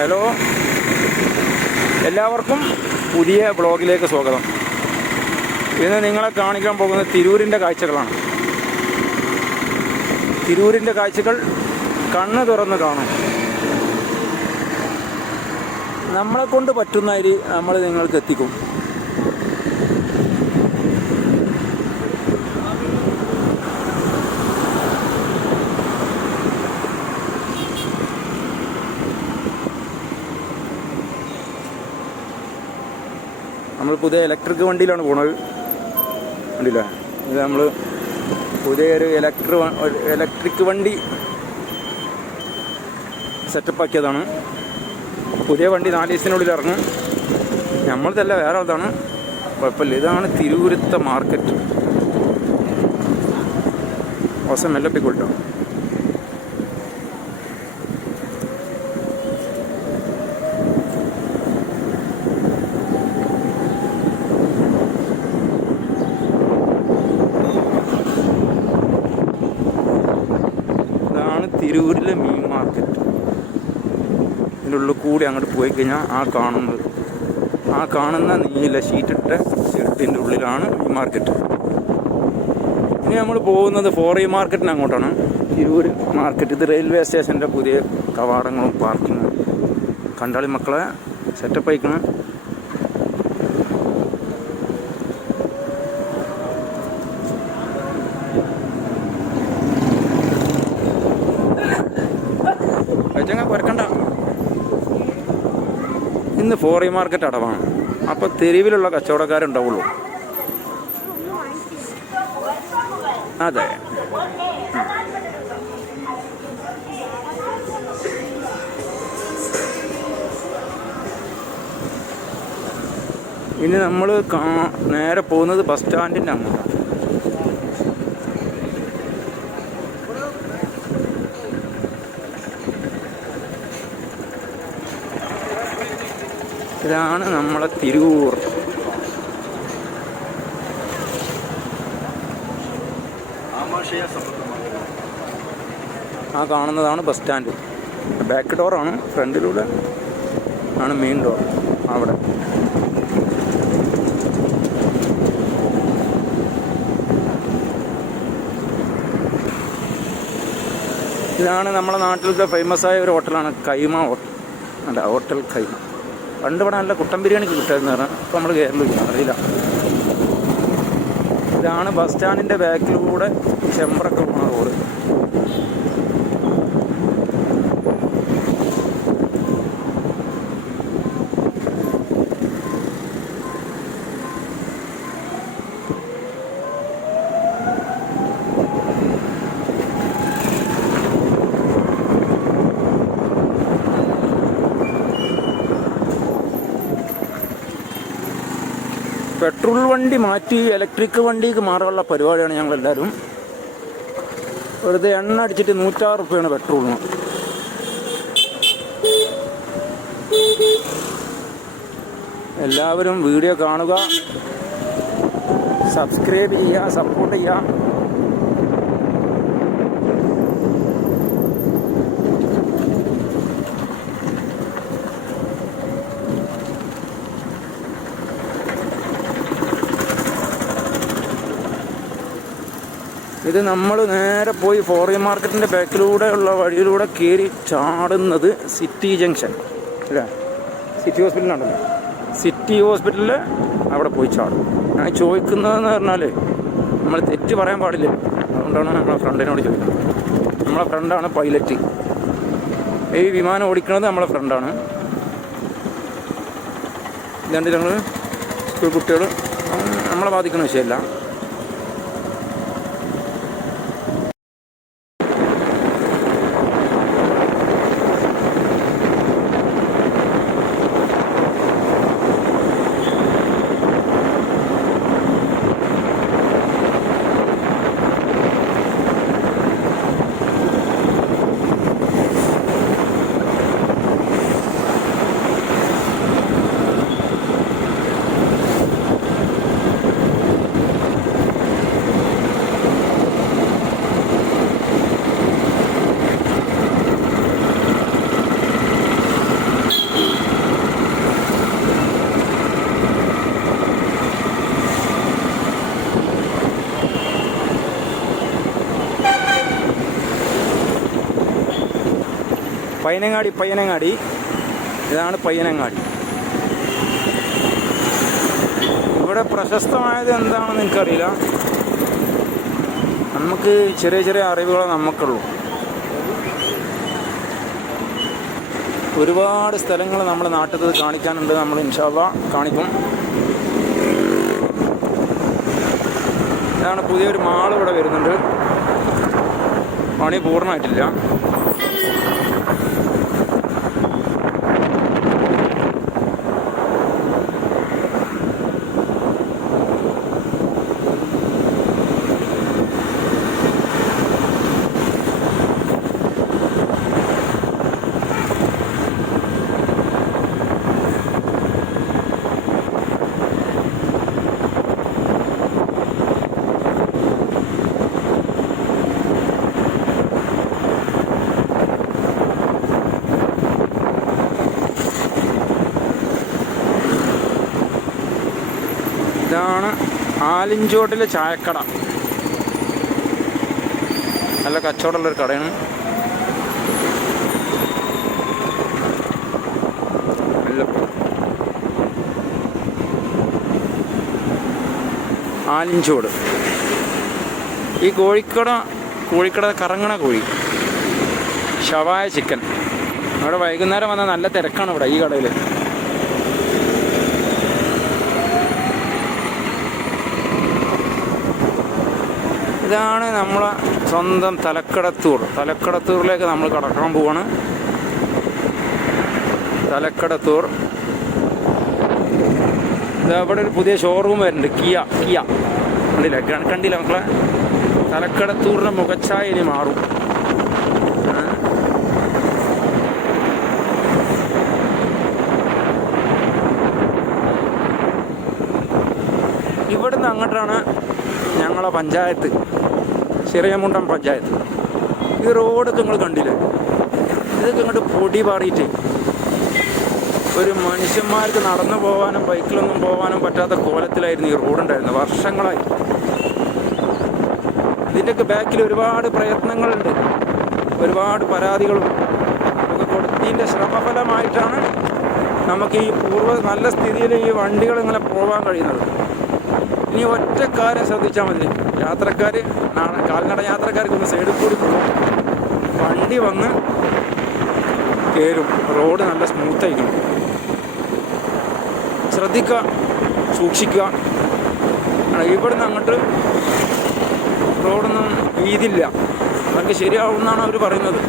Hello, എല്ലാവർക്കും പുതിയ ബ്ലോഗിലേക്ക് സ്വാഗതം. ഇന്ന് നിങ്ങളെ കാണിക്കാൻ പോകുന്നത് തിരൂരിൻ്റെ കാഴ്ചകളാണ്. തിരൂരിൻ്റെ കാഴ്ചകൾ കണ്ണ് തുറന്ന് കാണും. നമ്മളെ കൊണ്ട് പറ്റുന്നതിൽ നമ്മൾ നിങ്ങൾക്ക് എത്തിക്കും. നമ്മൾ പുതിയ ഇലക്ട്രിക് വണ്ടിയിലാണ് പോണത്. കണ്ടില്ലേ, ഇത് നമ്മൾ പുതിയൊരു ഇലക്ട്രിക് വണ്ടി സെറ്റപ്പാക്കിയതാണ്. പുതിയ വണ്ടി 4 ദിവസത്തിനുള്ളിൽ ഇറങ്ങും. നമ്മളതല്ല, വേറെ ആളതാണ്, കുഴപ്പമില്ല. ഇതാണ് തിരൂരത്തെ മാർക്കറ്റ്. അവസം മെല്ലപ്പിക്കൊട്ടോ. തിരൂരിലെ മീൻ മാർക്കറ്റ്. ഇതിൻ്റെ ഉള്ളിൽ കൂടി അങ്ങോട്ട് പോയി കഴിഞ്ഞാൽ ആ കാണുന്ന നീല ഷീറ്റിട്ട ഷെഡിൻ്റെ ഉള്ളിലാണ് മീൻ മാർക്കറ്റ്. ഇനി നമ്മൾ പോകുന്നത് ഫോറി മാർക്കറ്റിന് അങ്ങോട്ടാണ്. തിരൂർ മാർക്കറ്റ് ഇത് റെയിൽവേ സ്റ്റേഷൻ്റെ പുതിയ കവാടങ്ങളും പാർക്കിങ്ങും. കണ്ടാളി മക്കളെ, സെറ്റപ്പ് ആയിക്കണം. കുറക്കണ്ട. ഇന്ന് ഫോറി മാർക്കറ്റ് അടവാണ്. അപ്പോൾ തെരുവിലുള്ള കച്ചവടക്കാരുണ്ടാവുള്ളൂ. അതെ, ഇനി നമ്മൾ നേരെ പോകുന്നത് ബസ് സ്റ്റാൻഡിൻ്റെ അങ്ങോട്ടാണ്. ഇതാണ് നമ്മളെ തിരൂർ. ആ കാണുന്നതാണ് ബസ് സ്റ്റാൻഡ്. ബാക്ക് ഡോറാണ്, ഫ്രണ്ടിലൂടെ ആണ് മെയിൻ ഡോർ. അവിടെ ഇതാണ് നമ്മളെ നാട്ടിലത്തെ ഫേമസ് ആയ ഒരു ഹോട്ടലാണ്, കൈമ ഹോട്ടൽ. അല്ല, ഹോട്ടൽ കൈമ. പണ്ട് ഇവിടെ നല്ല കുട്ടൻ ബിരിയാണിക്ക് കിട്ടുമായിരുന്നു പറഞ്ഞാൽ, ഇപ്പോൾ നമ്മൾ കേരളമില്ല, അറിയില്ല. ഇതാണ് ബസ് സ്റ്റാൻഡിൻ്റെ ബാക്കിലൂടെ ചെമ്പ്രൊക്കെ പോണ റോഡ്. പെട്രോൾ വണ്ടി മാറ്റി ഇലക്ട്രിക് വണ്ടിക്ക് മാറാനുള്ള പരിപാടിയാണ് ഞങ്ങളെല്ലാവരും. വെറുതെ എണ്ണ അടിച്ചിട്ട് 106 രൂപയാണ് പെട്രോളിന്. എല്ലാവരും വീഡിയോ കാണുക, സബ്സ്ക്രൈബ് ചെയ്യുക, സപ്പോർട്ട് ചെയ്യുക. ഇത് നമ്മൾ നേരെ പോയി ഫോറി മാർക്കറ്റിൻ്റെ ബാക്കിലൂടെ ഉള്ള വഴിയിലൂടെ കയറി ചാടുന്നത് സിറ്റി ജംഗ്ഷൻ അല്ലേ, സിറ്റി ഹോസ്പിറ്റലുണ്ടല്ലോ. സിറ്റി ഹോസ്പിറ്റലിൽ അവിടെ പോയി ചാടും. ഞാൻ ചോദിക്കുന്നതെന്ന് പറഞ്ഞാൽ നമ്മൾ തെറ്റ് പറയാൻ പാടില്ല. അതുകൊണ്ടാണ് നമ്മളെ ഫ്രണ്ടിനോട് ചോദിക്കുന്നത്. നമ്മളെ ഫ്രണ്ടാണ് പൈലറ്റ്. ഈ വിമാനം ഓടിക്കുന്നത് നമ്മളെ ഫ്രണ്ടാണ്. ഇതുകൊണ്ട് ഞങ്ങൾ സ്കൂൾ കുട്ടികൾ നമ്മളെ ബാധിക്കുന്ന വിഷയമല്ല. പയ്യനങ്ങാടി ഇതാണ് പയ്യനങ്ങാടി. ഇവിടെ പ്രശസ്തമായത് എന്താണെന്ന് എനിക്കറിയില്ല. നമുക്ക് ചെറിയ ചെറിയ അറിവുകൾ നമുക്കുള്ളൂ. ഒരുപാട് സ്ഥലങ്ങൾ നമ്മുടെ നാട്ടിൽ കാണിക്കാനുണ്ട്. നമ്മൾ ഇൻഷാ അല്ലാഹ് കാണിക്കും. ഇതാണ് പുതിയൊരു മാൾ ഇവിടെ വരുന്നുണ്ട്. പണി പൂർണ്ണമായിട്ടില്ല. ഇതാണ് ആലിഞ്ചോട്ടിലെ ചായക്കട. നല്ല കച്ചവടമുള്ളൊരു കടയാണ്. ആലിഞ്ചോട്. ഈ കോഴിക്കട കറങ്ങണ കോഴി, ഷവായ ചിക്കൻ. അവിടെ വൈകുന്നേരം വന്നാൽ നല്ല തിരക്കാണ് ഇവിടെ ഈ കടയിൽ. ഇതാണ് നമ്മളെ സ്വന്തം തലക്കടത്തൂറിലേക്ക് നമ്മൾ കടക്കാൻ പോവാണ്. തലക്കടത്തൂർ. ഇതവിടെ ഒരു പുതിയ ഷോറൂം വരുന്നുണ്ട്, കിയ. കണ്ടില്ല മക്കളെ? തലക്കടത്തൂരിൻ്റെ മുഖച്ഛായ ഇനി മാറും. ഇവിടുന്ന് അങ്ങോട്ടാണ് ഞങ്ങളെ പഞ്ചായത്ത്, ചെറിയമുണ്ടം പഞ്ചായത്ത്. ഈ റോഡൊക്കെ നിങ്ങൾ കണ്ടില്ലേ? ഇതൊക്കെ ഇങ്ങോട്ട് പൊടി പാറിയിട്ട് ഒരു മനുഷ്യന്മാർക്ക് നടന്നു പോകാനും ബൈക്കിലൊന്നും പോകാനും പറ്റാത്ത കോലത്തിലായിരുന്നു ഈ റോഡുണ്ടായിരുന്നത് വർഷങ്ങളായി. ഇതിൻ്റെയൊക്കെ ബാക്കിൽ ഒരുപാട് പ്രയത്നങ്ങളുണ്ട്, ഒരുപാട് പരാതികളും ഒക്കെ കൊടുത്തതിൻ്റെ ശ്രമഫലമായിട്ടാണ് നമുക്ക് ഈ നല്ല സ്ഥിതിയിൽ ഈ വണ്ടികൾ ഇങ്ങനെ പോകാൻ കഴിയുന്നത്. ഇനി ഒറ്റ കാര്യം ശ്രദ്ധിച്ചാൽ മതി, കാൽനട യാത്രക്കാർക്ക് ഒന്ന് സൈഡിൽ കൂടി പോകും, വണ്ടി വന്ന് കയറും. റോഡ് നല്ല സ്മൂത്തായിരിക്കും. ശ്രദ്ധിക്കുക, സൂക്ഷിക്കുക. ഇവിടുന്ന് അങ്ങോട്ട് റോഡൊന്നും വീതില്ല, അതൊക്കെ ശരിയാവുമെന്നാണ് അവർ പറയുന്നത്.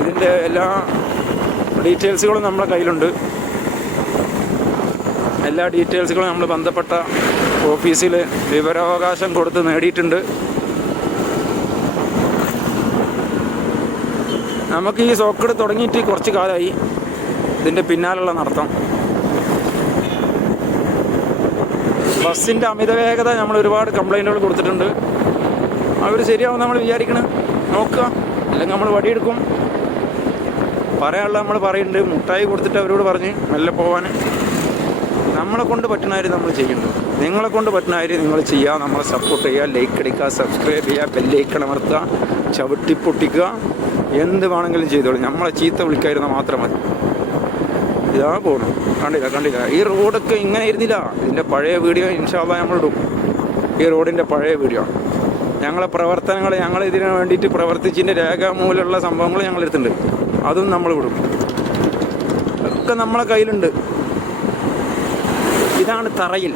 ഇതിൻ്റെ എല്ലാ ഡീറ്റെയിൽസുകളും നമ്മളെ കയ്യിലുണ്ട്. എല്ലാ ഡീറ്റെയിൽസുകളും നമ്മൾ ബന്ധപ്പെട്ട ഓഫീസിൽ വിവരാവകാശം കൊടുത്ത് നേടിയിട്ടുണ്ട്. നമുക്ക് ഈ സോക്കട് തുടങ്ങിയിട്ട് കുറച്ച് കാലമായി. ഇതിൻ്റെ പിന്നാലുള്ള നടത്തം, ബസ്സിൻ്റെ അമിത വേഗത നമ്മൾ ഒരുപാട് കംപ്ലൈൻറ്റുകൾ കൊടുത്തിട്ടുണ്ട്. അവർ ശരിയാവും നമ്മൾ വിചാരിക്കണം, നോക്കുക, അല്ലെങ്കിൽ നമ്മൾ വടിയെടുക്കും. പറയാനുള്ള നമ്മൾ പറയുന്നുണ്ട്. മുട്ടായി കൊടുത്തിട്ട് അവരോട് പറഞ്ഞ് മെല്ലെ പോകാൻ. നമ്മളെ കൊണ്ട് പറ്റുന്ന കാര്യം നമ്മൾ ചെയ്യുന്നുണ്ട്. നിങ്ങളെ കൊണ്ട് പറ്റുന്ന കാര്യം നിങ്ങൾ ചെയ്യുക, നമ്മളെ സപ്പോർട്ട് ചെയ്യുക, ലൈക്ക് അടിക്കുക, സബ്സ്ക്രൈബ് ചെയ്യുക, ബെല്ലൈക്കൺ അമർത്തുക, ചവിട്ടി പൊട്ടിക്കുക, എന്ത് വേണമെങ്കിലും ചെയ്തോളൂ. നമ്മളെ ചീത്ത വിളിക്കാതിരുന്നാൽ മാത്രം മതി. ഇതാ പോകണം. കണ്ടില്ല ഈ റോഡൊക്കെ ഇങ്ങനെ ഇരുന്നില്ല. ഇതിൻ്റെ പഴയ വീഡിയോ ഇൻഷാ അല്ലാഹ് നമ്മളിടും. ഈ റോഡിൻ്റെ പഴയ വീഡിയോ, ഞങ്ങളെ പ്രവർത്തനങ്ങൾ, ഞങ്ങൾ ഇതിനു വേണ്ടിയിട്ട് പ്രവർത്തിച്ചതിൻ്റെ രേഖാമൂലമുള്ള സംഭവങ്ങൾ ഞങ്ങൾ എടുത്തിട്ടുണ്ട്. അതും നമ്മൾ വിടും. ഒക്കെ നമ്മളെ കയ്യിലുണ്ട്. ഇതാണ് തറയിൽ.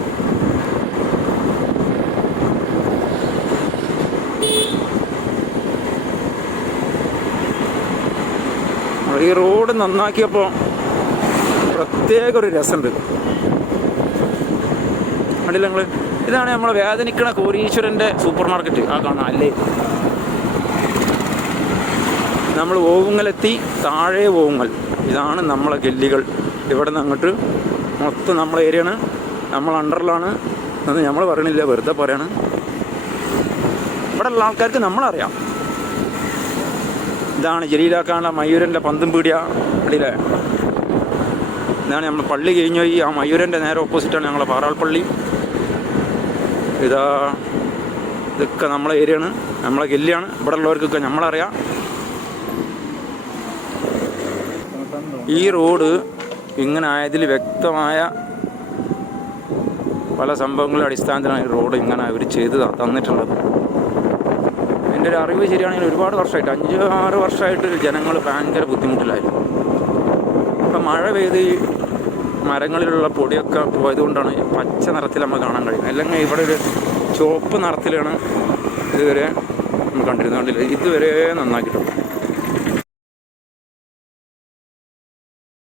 ഈ റോഡ് നന്നാക്കിയപ്പോൾ പ്രത്യേക ഒരു രസമുണ്ട്. കണ്ടില്ല നിങ്ങൾ? ഇതാണ് നമ്മൾ വേദനിക്കണ കോരീശ്വരൻ്റെ സൂപ്പർ മാർക്കറ്റ്. ആ കാണാം അല്ലേ? നമ്മൾ ഓവുങ്ങലെത്തി, താഴെ ഓവുങ്ങൽ. ഇതാണ് നമ്മളെ ഗല്ലികൾ. ഇവിടെ നിന്ന് അങ്ങോട്ട് മൊത്തം നമ്മളെ ഏരിയയാണ്. നമ്മൾ അണ്ടറിലാണ് എന്ന് നമ്മൾ പറയണില്ല, വെറുതെ പറയാണ്. ഇവിടെ ഉള്ള ആൾക്കാർക്ക് നമ്മളറിയാം. ഇതാണ് ജലീലാക്കാനുള്ള മയൂരൻ്റെ പന്തും പീടിയ. അടിയിലെ ഇതാണ് നമ്മൾ പള്ളി കഴിഞ്ഞു പോയി. ആ മയൂരൻ്റെ നേരെ ഓപ്പോസിറ്റാണ് ഞങ്ങളെ പാറാൾപ്പള്ളി. ഇതൊക്കെ നമ്മളെ ഏരിയയാണ്, നമ്മളെ ഗല്ലിയാണ്. ഇവിടെ ഉള്ളവർക്കൊക്കെ നമ്മളറിയാം. ഈ റോഡ് ഇങ്ങനെ ആയതിൽ വ്യക്തമായ പല സംഭവങ്ങളുടെ അടിസ്ഥാനത്തിലാണ് ഈ റോഡ് ഇങ്ങനെ അവർ ചെയ്ത് തന്നിട്ടുള്ളത്. എൻ്റെ ഒരു അറിവ് ശരിയാണെങ്കിൽ ഒരുപാട് വർഷമായിട്ട് 5-6 വർഷമായിട്ട് ജനങ്ങൾ ഭയങ്കര ബുദ്ധിമുട്ടിലായിരുന്നു. ഇപ്പം മഴ പെയ്ത് ഈ മരങ്ങളിലുള്ള പൊടിയൊക്കെ പോയതുകൊണ്ടാണ് പച്ച നിറത്തിൽ നമ്മൾ കാണാൻ കഴിയുന്നത്. അല്ലെങ്കിൽ ഇവിടെ ഒരു ചുവപ്പ് നിറത്തിലാണ് ഇതുവരെ നമ്മൾ കണ്ടിരുന്നത്. ഇതുവരെ നന്നാക്കിയിട്ടുണ്ട്.